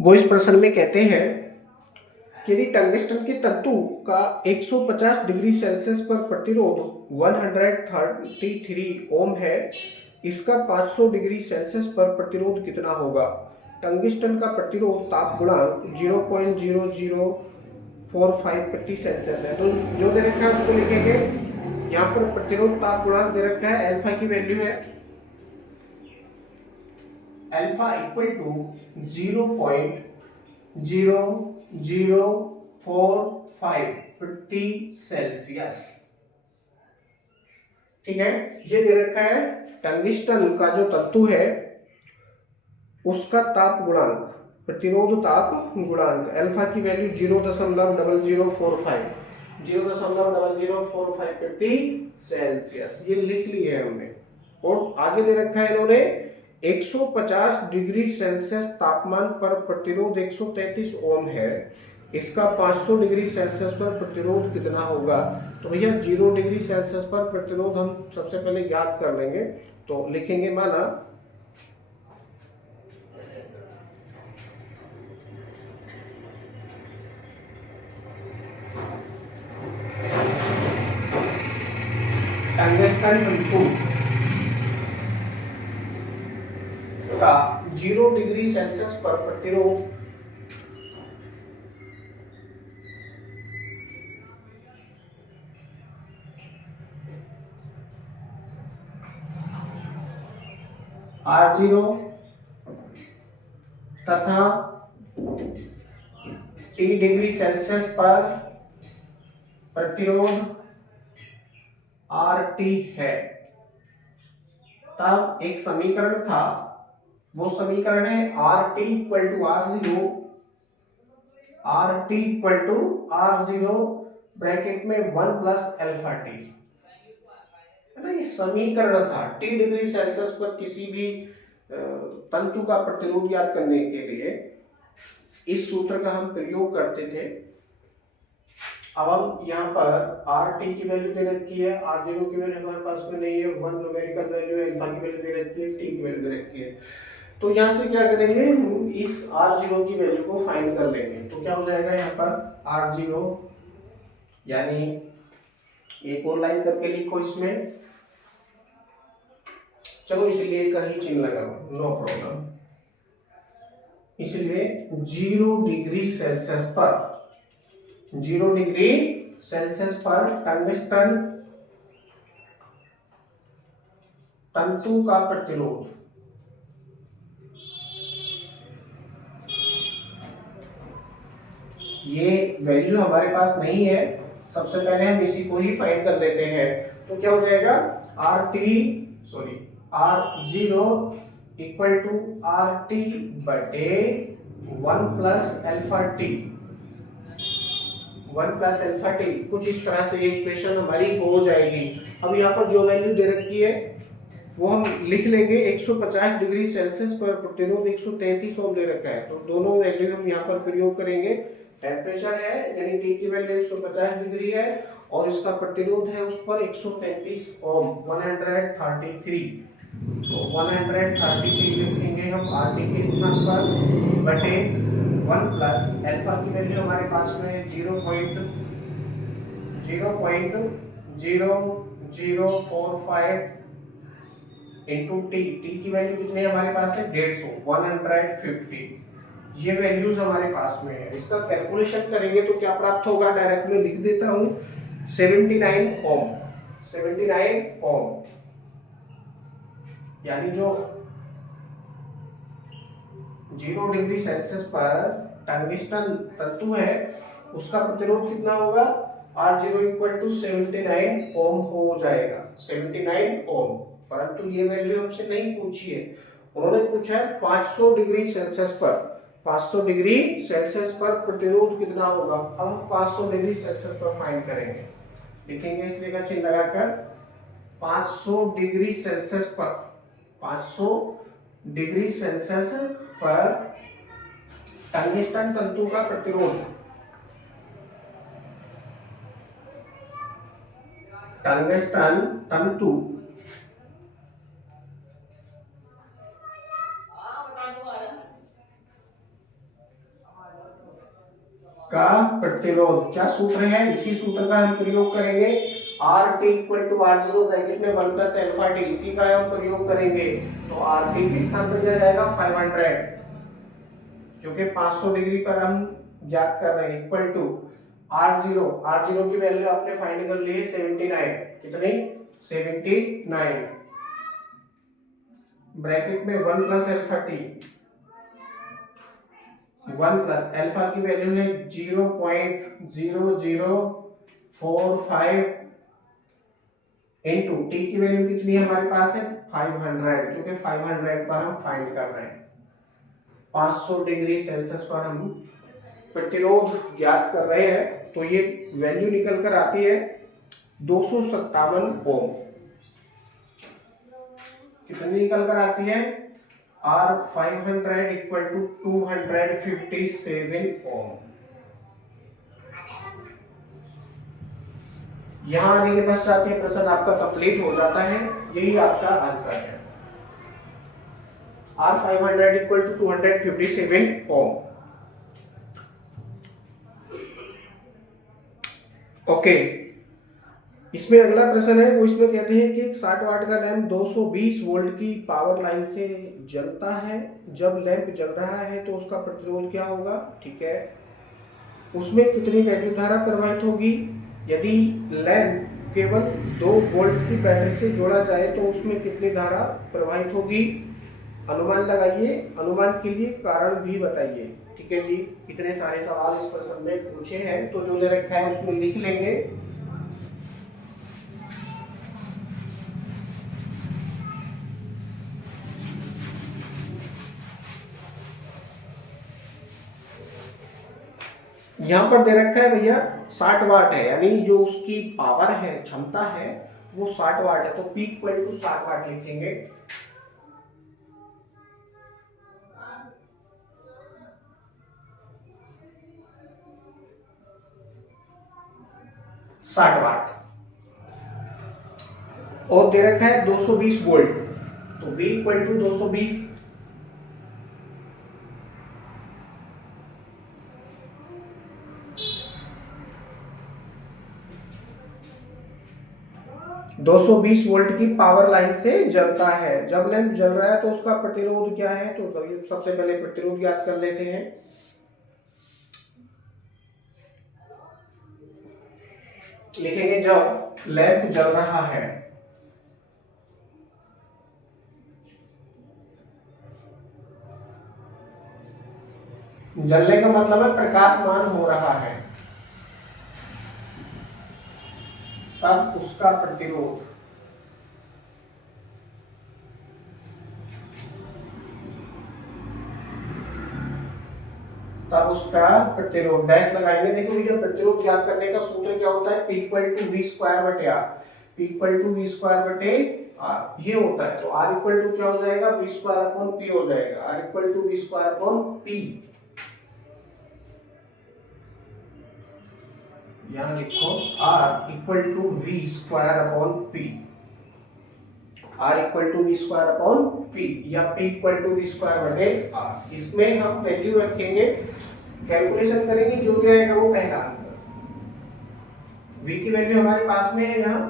वो इस प्रश्न में कहते हैं कि यदि टंगस्टन के तंतु का 150 डिग्री सेल्सियस पर प्रतिरोध 133 ओम है, इसका 500 डिग्री सेल्सियस पर प्रतिरोध कितना होगा। टंगस्टन का प्रतिरोध ताप गुणांक 0.0045 प्रति सेल्सियस है। तो जो दे रखा है उसको लिखेंगे। यहाँ पर प्रतिरोध ताप गुणांक दे रखा है, अल्फा की वैल्यू है अल्फा इक्वल टू 0.0045 प्रति सेल्सियस। ठीक है, ये दे रखा है टंगिस्टन का जो तत्व है उसका ताप गुणांक, प्रतिरोध ताप गुणांक अल्फा की वैल्यू 0.0045 प्रति सेल्सियस, ये लिख लिए है हमने। और आगे दे रखा है इन्होंने 150 डिग्री सेल्सियस तापमान पर प्रतिरोध 133 ओम है, इसका 500 डिग्री सेल्सियस पर प्रतिरोध कितना होगा। तो भैया 0 डिग्री सेल्सियस पर प्रतिरोध हम सबसे पहले ज्ञात कर लेंगे। तो लिखेंगे माना टंगस्टन तंतु का 0 डिग्री सेल्सियस पर प्रतिरोध R0 तथा T डिग्री सेल्सियस पर प्रतिरोध RT है। तब एक समीकरण था, वो समीकरण है RT equal to R0 bracket में 1 प्लस अल्फा टी, है ना। ये समीकरण था। T डिग्री सेल्सियस पर किसी भी तंतु का प्रतिरोध ज्ञात करने के लिए इस सूत्र का हम प्रयोग करते थे। अब हम यहाँ पर RT की वैल्यू दे रखी है, R0 की वैल्यू हमारे पास में नहीं है, 1 न्यूमेरिकल वैल्यू है, अल्फा की वैल्यू दे रखी है, T की वैल्यू दे रखी है। तो यहाँ से क्या करेंगे, इस R0 की वैल्यू को फाइंड कर लेंगे। तो क्या हो जाएगा यहाँ पर R0, यानी एक और लाइन करके लिखो इसमें, चलो इसलिए कहीं चिन्ह लगाओ, नो प्रॉब्लम। इसलिए 0 डिग्री सेल्सियस पर टंगस्टन तंतु का प्रतिरोध ये वैल्यू हमारे पास नहीं है, सबसे पहले हम इसी को ही फाइंड कर लेते हैं। तो क्या हो जाएगा R0 इक्वल टू RT बटे 1 प्लस अल्फा टी, कुछ इस तरह से ये इक्वेशन हमारी हो जाएगी। अब यहाँ पर जो वैल्यू दे रखी है वो हम लिख लेंगे। 150 डिग्री सेल्सियस पर प्रतिरोध 133 ओम दे रखा है, तो दोनों वैल्यू हम यहाँ पर प्रयोग करेंगे। टेम्परेचर है यानी T की वैल्यू 150 डिग्री है और इसका प्रतिरोध है उस पर 133 ओम, 133। तो 133 लिखेंगे हम RT के स्थान पर बटे 1 प्लस अल्फा की वैल्यू हमारे पास में है 0.0045 इंटू टी की वैल्यू कितनी है हमारे पास है 150। ये वैल्यूज हमारे पास में है। इसका कैलकुलेशन करेंगे तो क्या प्राप्त होगा, डायरेक्ट में लिख देता हूं 79 ओम, यानी जो 0 डिग्री सेल्सियस पर टंगिस्टन तंतु है उसका प्रतिरोध कितना होगा, R0 इक्वल टू 79 ओम हो जाएगा, 79 ओम। परंतु ये वैल्यू हमसे नहीं पूछी है, उन्होंने पूछा है 500 डिग्री सेल्सियस पर, 500 डिग्री सेल्सियस पर प्रतिरोध कितना होगा। अब हम 500 डिग्री सेल्सियस पर फाइंड करेंगे, लिखेंगे इसलिए का चिन्ह लगाकर 500 डिग्री सेल्सियस पर, 500 डिग्री सेल्सियस पर टंगिस्टन तंतु का प्रतिरोध, टंगिस्टन तंतु का प्रतिरोध, क्या सूत्र है, इसी सूत्र का हम प्रयोग करेंगे। R T equal to R zero bracket में 1 प्लस एल्फा टी, इसी का हम प्रयोग करेंगे। तो आर टी के स्थान पर दिया जाएगा 500, क्योंकि 500 डिग्री पर हम ज्ञात कर रहे हैं, इक्वल टू आर जीरो की वैल्यू आपने फाइंड कर ली है 79, कितनी 79, ब्रैकेट में 1 plus alpha T, 1 plus alpha की वैल्यू है 0.0045 इंटू टी की वैल्यू कितनी है हमारे पास है 500, क्योंकि 500 पर हम फाइंड कर रहे हैं। 500 डिग्री सेल्सियस पर हम प्रतिरोध ज्ञात कर रहे हैं, तो ये वैल्यू निकल कर आती है 257 ओम। कितनी निकल कर आती है, आर 500 इक्वल टू 257 ओम। यहां आने के पश्चात ये प्रश्न आपका कंप्लीट हो जाता है, यही आपका आंसर है। R 500 equal to 257 ohm. Okay, इसमें अगला प्रश्न है, वो इसमें कहते हैं कि 60 वाट का लैंप 220 वोल्ट की पावर लाइन से जलता है, जब लैंप जल रहा है तो उसका प्रतिरोध क्या होगा, ठीक है। उसमें कितनी वैद्युत धारा प्रवाहित होगी, यदि लैंप केवल 2 वोल्ट की बैटरी से जोड़ा जाए तो उसमें कितनी धारा प्रवाहित होगी, अनुमान लगाइए, अनुमान के लिए कारण भी बताइए। ठीक है जी, इतने सारे सवाल इस प्रश्न में पूछे हैं, तो जो दे रखा है उसमें लिख लेंगे। यहां पर दे रखा है भैया 60 वाट है, यानी जो उसकी पावर है, क्षमता है, वो 60 वाट है, तो P इक्वल टू 60 वाट लिखेंगे। साठ वाट और दे रखा है 220 वोल्ट, तो V इक्वल टू 220, 220 वोल्ट की पावर लाइन से जलता है, जब लैंप जल रहा है तो उसका प्रतिरोध क्या है, तो सबसे पहले प्रतिरोध ज्ञात कर लेते हैं। लिखेंगे जब लैंप जल रहा है, जलने का मतलब है प्रकाशमान हो रहा है, तब उसका प्रतिरोध, तब उसका प्रतिरोध डैश लगाएंगे। देखो भैया, प्रतिरोध ज्ञात करने का सूत्र क्या होता है, P equal to V square बटे R, P equal to V square बटे आर, ये होता है। तो R इक्वल टू क्या हो जाएगा, वी स्क्वायर अपॉन पी हो जाएगा, R equal to V square upon P. यहां लिखो R equal to V square upon P, R equal to V square upon P, या P equal to V square बटे R। इसमें हम value रखेंगे, calculation करेंगे, जो भी आएगा वो पहला आंसर। V की वैल्यू हमारे पास में है यहाँ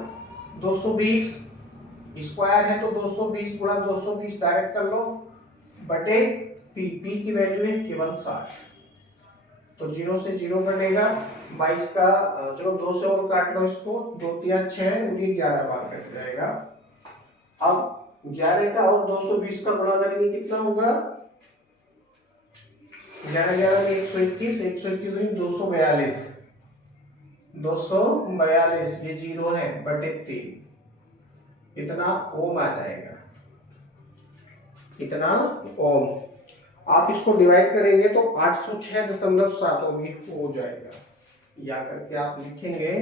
220, स्क्वायर है तो 220 गुणा 220 डायरेक्ट कर लो, बटे P की वैल्यू है केवल 60, तो 0 से 0 कटेगा, 22 का चलो 2 से और काट लो इसको, 2 3 6, 11 बार कट जाएगा। अब 11 का और 220 का गुणा करेंगे, कितना होगा, 11 11 में 121, 121 में 242, 242, ये 0 है, बटे 3, इतना ओम आ जाएगा, इतना ओम। आप इसको डिवाइड करेंगे तो 806.7 ओम हो जाएगा, या करके आप लिखेंगे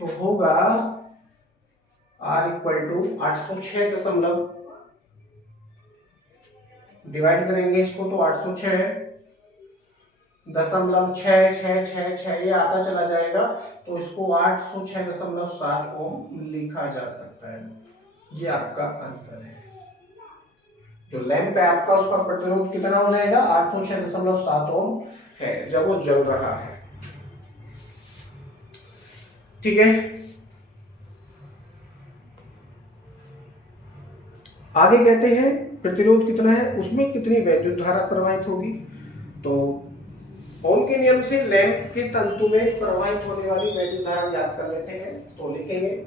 तो होगा R इक्वल टू 806 डिवाइड करेंगे इसको तो 806.666 ये आता चला जाएगा, तो इसको 806.7 ओम लिखा जा सकता है। ये आपका आंसर है, जो लैंप है आपका उसका प्रतिरोध कितना हो जाएगा, 806.7 ओम है जब वो जल रहा है। ठीक है, आगे कहते हैं प्रतिरोध कितना है, उसमें कितनी वैद्युत धारा प्रवाहित होगी। तो ओम के नियम से लैंप के तंतु में प्रवाहित होने वाली वैद्युत धारा ज्ञात कर लेते हैं। तो लिखेंगे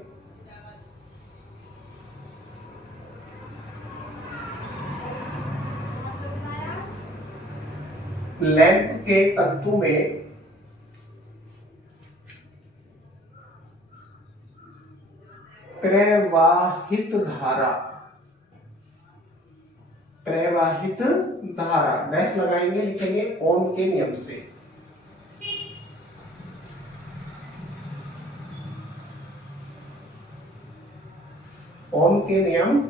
लैंप के तंतु में प्रवाहित धारा, प्रवाहित धारा डैश लगाएंगे, लिखेंगे ओम के नियम से। ओम के नियम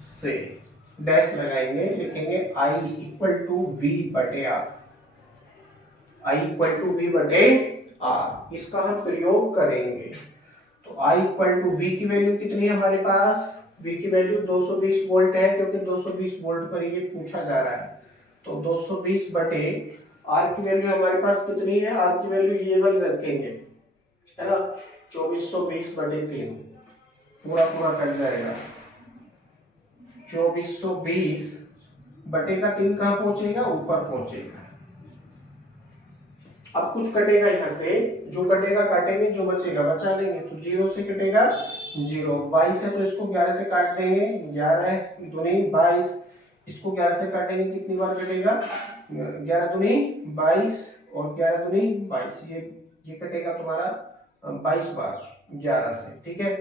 से डैश लगाएंगे, लिखेंगे I इक्वल टू V बटे R, I equal to V बटे R। इसका हम प्रयोग करेंगे। तो I इक्वल टू V की वैल्यू कितनी है हमारे पास, V की वैल्यू 220 वोल्ट है, क्योंकि 220 वोल्ट पर ये पूछा जा रहा है। तो 220 बटे R की वैल्यू हमारे पास कितनी है, R की वैल्यू ये वाली रखेंगे, है ना, 2420 बटे 3, पूरा पूरा कट जाएगा। 2420 बटे का 3 कहाँ पहुंचेगा, ऊपर पहुंचेगा। अब कुछ कटेगा यहाँ से, जो कटेगा काटेंगे, जो बचेगा बचा लेंगे। तो 0 से कटेगा 0, 22 है तो इसको 11 से काट देंगे, 11 दूनी 22, इसको 11 से काटेंगे, कितनी बार कटेगा, 11 दूनी 22 और 11 दूनी 22, ये कटेगा तुम्हारा 22 बार 11 से। ठीक है,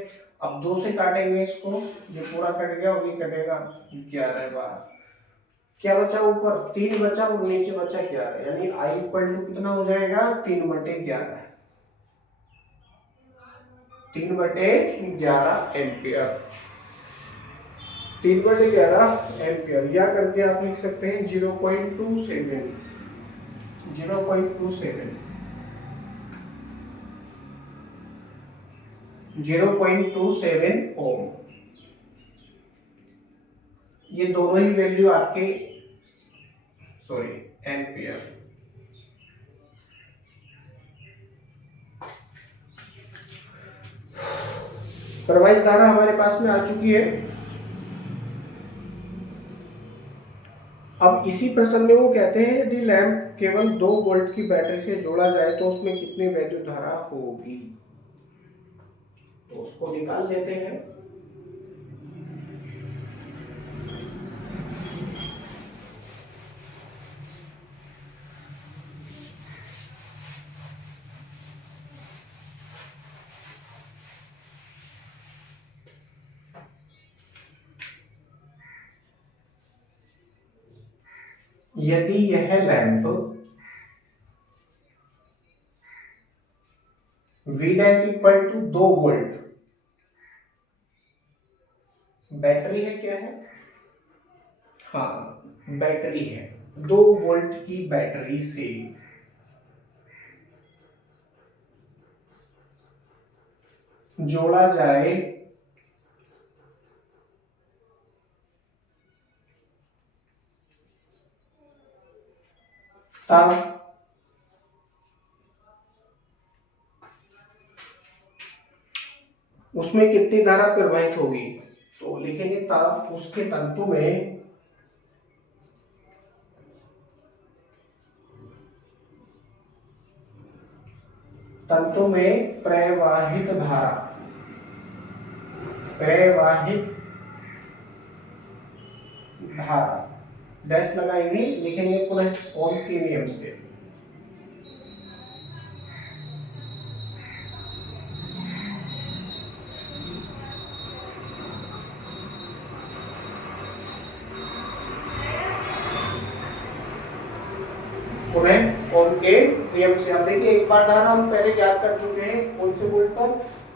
अब 2 से काटेंगे इसको, ये पूरा कट गया और ये कटेगा 11 बार। क्या बचा, ऊपर 3 बचा और नीचे बचा 11, यानी I इक्वल टू कितना हो जाएगा, 3 बटे 11, 3 बटे 11 एम्पियर, 3 बटे 11 एम्पियर। या करके आप लिख सकते हैं 0.27, 0.27 ओम। ये दोनों ही वैल्यू आपके, सॉरी, एम्पियर। प्रवाहित धारा हमारे पास में आ चुकी है। अब इसी प्रश्न में वो कहते हैं यदि लैंप केवल 2 वोल्ट की बैटरी से जोड़ा जाए तो उसमें कितनी वैद्युत धारा होगी। तो उसको निकाल लेते हैं। यदि यह lamp V dash equal to 2 volt, battery है, क्या है, हाँ बैटरी है, 2 वोल्ट की बैटरी से जोड़ा जाए तब उसमें कितनी धारा प्रवाहित होगी। तो लिखेंगे तब उसके तंतु में प्रवाहित धारा, डैश लगाएंगे, लिखेंगे पुनः ओम के नियम से। पुनः ओम के नियम से। अब देखिए, एक बार धारा हम पहले ज्ञात कर चुके हैं, कौन से वोल्ट पर,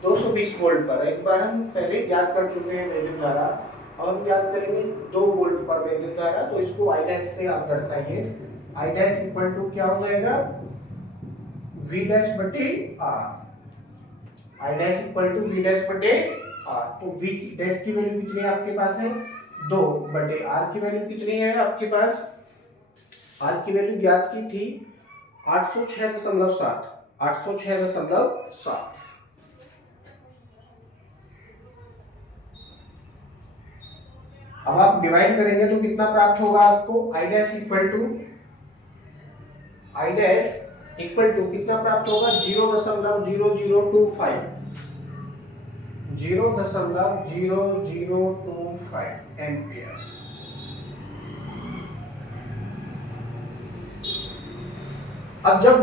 220 वोल्ट पर एक बार हम पहले ज्ञात कर चुके हैं वैद्युत धारा। अब हम ज्ञात करेंगे 2 वोल्ट पर वैद्युत धारा। तो इसको I डैश से आप दर्शाइए, I डैश इक्वल टू क्या हो जाएगा, V डैश बटे R, I dash equal to V dash बटे R। तो V डैश की वैल्यू कितनी आपके पास है, 2 बटे आर की वैल्यू कितनी है आपके पास, आर की वैल्यू ज्ञात की थी 806.7, 806.7। अब आप डिवाइड करेंगे तो कितना प्राप्त होगा आपको, आई डैश इक्वल टू कितना प्राप्त होगा, 0.0025, 0.0025 एम्पियर। अब जब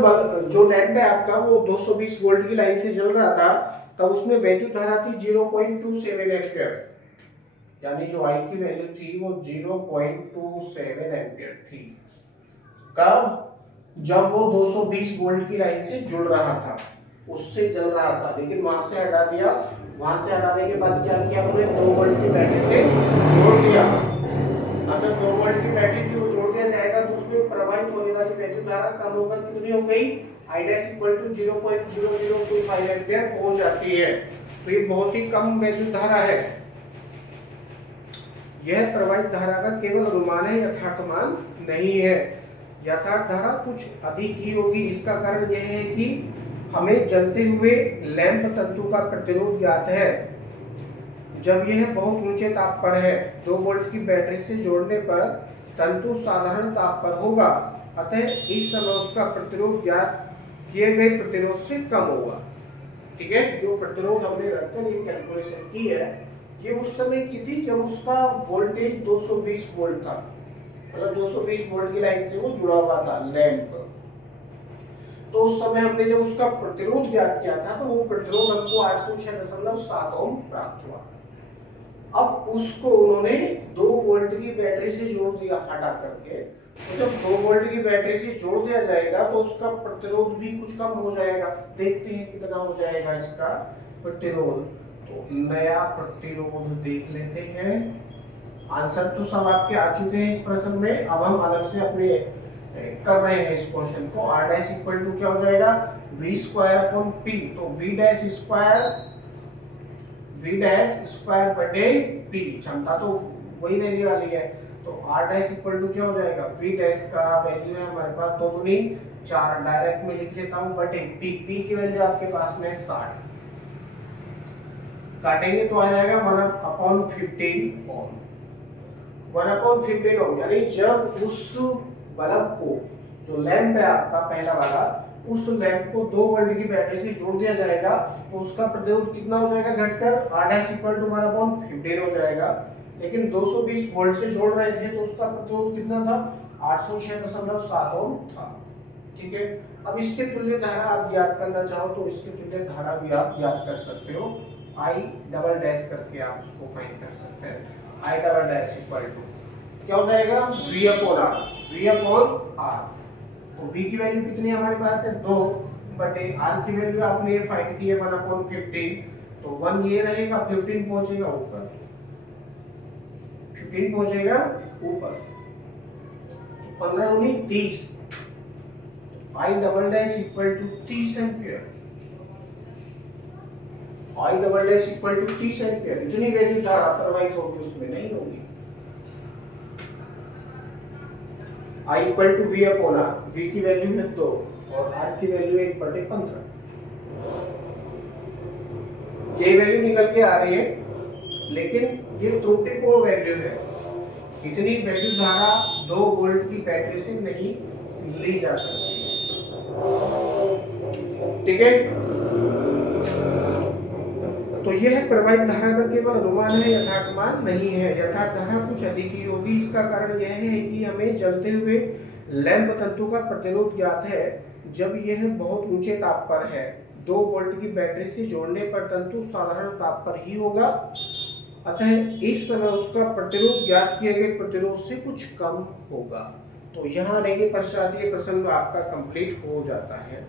जो लैंप है आपका वो 220 वोल्ट की लाइन से जल रहा था, तब उसमें वैल्यू धारा थी 0.27 एम्पियर, यानी जो आई की वैल्यू थी वो 0.27 एम्पियर थी। कब, जब वो 220 वोल्ट की लाइन से जुड़ रहा था, उससे जल रहा था, लेकिन वहां से हटा दिया। वहां से हटाने के बाद क्या किया हमने, 2 वोल्ट की बैटरी से जोड़ दिया। अगर 2 वोल्ट की बैटरी से वो जोड़ दिया जाएगा तो उसमें प्रवाहित होने वाली वैद्युत धारा कम होकर कितनी हो गई, I dash equal to 0.0025 ampere हो जाती है। तो ये बहुत ही कम वैद्युत धारा है। यह प्रवाहित धारा का केवल अनुमान है, यथार्थ मान नहीं है। यथार्थ धारा कुछ अधिक ही होगी। इसका कारण यह है कि हमें जलते हुए लैंप तंतु का प्रतिरोध ज्ञात है। जब यह बहुत ऊंचे ताप पर है, 2 वोल्ट की बैटरी से जोड़ने पर तंतु साधारण ताप पर होगा, अतः इस समय उसका प्रतिरोध ज्ञात किए गए प्रतिरोध से कम होगा। ठीक है, जो प्रतिरोध हमने रखकर ये कैलकुलेशन की है, ये उस समय की थी जब उसका वोल्टेज 220 वोल्ट था, मतलब 220 वोल्ट की लाइन से वो जुड़ा हुआ था लैंप। तो उस समय हमने जब उसका प्रतिरोध ज्ञात किया था, तो वो प्रतिरोध हमको 806.7 ओम प्राप्त हुआ। अब उसको उन्होंने 2 वोल्ट की बैटरी से जोड़ दिया हटा करके। तो जब 2 वोल्ट की बैटरी से जोड़ दिया जाएगा तो उसका प्रतिरोध भी कुछ कम हो जाएगा। देखते हैं कितना हो जाएगा इसका प्रतिरोध। तो नया प्रतिरोध देख लेते हैं। आंसर तो सब आपके आ चुके हैं इस प्रश्न में। अब हम अलग से अपने कर रहे हैं इस क्वेश्चन को। r डैश इक्वल टू क्या हो जाएगा, v स्क्वायर अपॉन p। तो v डैश स्क्वायर बटे p, क्षमता तो वही रहने वाली है। तो r डैश इक्वल टू क्या हो जाएगा, v डैश का वैल्यू है हमारे पास 2 दूनी 4, डायरेक्ट में लिख लेता हूं, बटे p की वैल्यू आपके पास में 60, काटेंगे तो आ जाएगा 1/15 ओम। 1/15 ओम, यानी जब उस बल्ब को, जो लैंप है आपका पहला वाला, उस लैंप को 2 वोल्ट की बैटरी से जोड़ दिया जाएगा तो उसका प्रतिरोध कितना हो जाएगा घटकर, r डैश इक्वल टू 1/15 हो जाएगा। लेकिन 220 वोल्ट से जोड़ रहे थे तो उसका प्रतिरोध कितना था, 806.7 ओम था। ठीक है, अब इसके तुल्य धारा आप ज्ञात करना चाहो तो इसके तुल्य धारा भी आप ज्ञात कर सकते हो। I डबल डैश करके आप उसको फाइंड कर सकते हैं। I double dash equal to क्या हो जाएगा, V अपॉन R। तो V की वैल्यू कितनी हमारे पास है, 2 बटे R की वैल्यू आपने ये फाइंड की है 1/15। तो 1 ये रहेगा, 15 पहुंचेगा ऊपर, 15 पहुंचेगा ऊपर, 15 दूनी 30। I double dash equal to 30 ampere. I double dash equal to 30 ampere. इतनी वैल्यू धारा प्रवाहित होगी, उसमें नहीं होगी। I equal to V upon R। V की वैल्यू है 2 और R की वैल्यू 1/15। ये वैल्यू निकल के आ रही है, लेकिन ये त्रुटिपूर्ण वैल्यू है। इतनी वैल्यू धारा 2 वोल्ट की बैटरी से नहीं ली जा सकती। ठीक है, तो यह प्रवाहित धारा का केवल अनुमान है, यथार्थ मान नहीं है। यथार्थ धारा कुछ अधिक ही होगी। इसका कारण यह है कि हमें जलते हुए लैंप तंतु का प्रतिरोध ज्ञात है। जब यह बहुत ऊंचे ताप पर है, 2 वोल्ट की बैटरी से जोड़ने पर तंतु साधारण ताप पर ही होगा, अतः इस समय उसका प्रतिरोध ज्ञात किए गए प्रतिरोध से कुछ कम होगा। तो यहाँ आने के पश्चात ये प्रश्न आपका कंप्लीट हो जाता है।